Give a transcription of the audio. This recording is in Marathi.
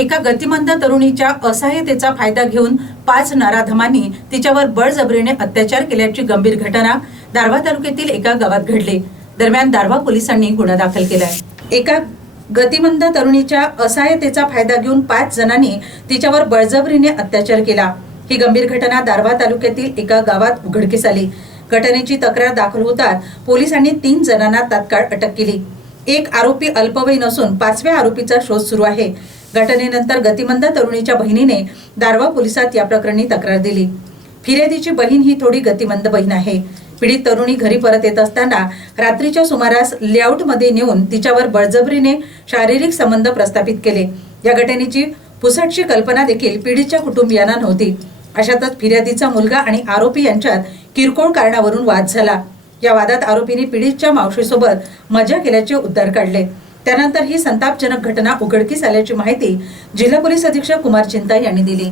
एका गतिमंद तरुणीच्या असहाय्यतेचा फायदा घेऊन पाच नराधमांनी तिच्यावर बळजबरीने अत्याचार केल्याची गंभीर घटना दारव्हा तालुक्यातील एका गावात घडली. दरम्यान दारव्हा पोलिसांनी गुन्हा दाखल केलाय. एका गतिमंद तरुणीच्या असहाय्यतेचा फायदा घेऊन पाच जणांनी तिच्यावर बळजबरीने अत्याचार केला. ही गंभीर घटना दारव्हा तालुक्यातील एका गावात उघडकीस आली. घटनेची तक्रार दाखल होताच पोलिसांनी तीन जणांना तात्काळ अटक केली. एक आरोपी अल्पवयीन असून पाचव्या आरोपीचा शोध सुरू आहे. घटनेनंतर गतिमंद तरुणीच्या बहिणीने दारवा पोलिसात या प्रकरणी तक्रार दिली. फिर्यादीची बहीण ही थोडी गतिमंद बहीण आहे. पीडित तरुणी घरी परत येत असताना रात्रीच्या सुमारास लेआउटमध्ये नेऊन तिच्यावर बळजबरीने शारीरिक संबंध प्रस्थापित केले. या घटनेची पुसटची कल्पना देखील पीडितच्या कुटुंबियांना नव्हती. अशातच फिर्यादीचा मुलगा आणि आरोपी यांच्यात किरकोळ कारणावरून वाद झाला. या वादात आरोपीने पीडितच्या मावशीसोबत मजा केल्याचे उद्गार काढले. त्यानंतर ही संतापजनक घटना उघडकीस आल्याची माहिती जिल्हा पोलीस अधीक्षक कुमार चिंता यांनी दिली.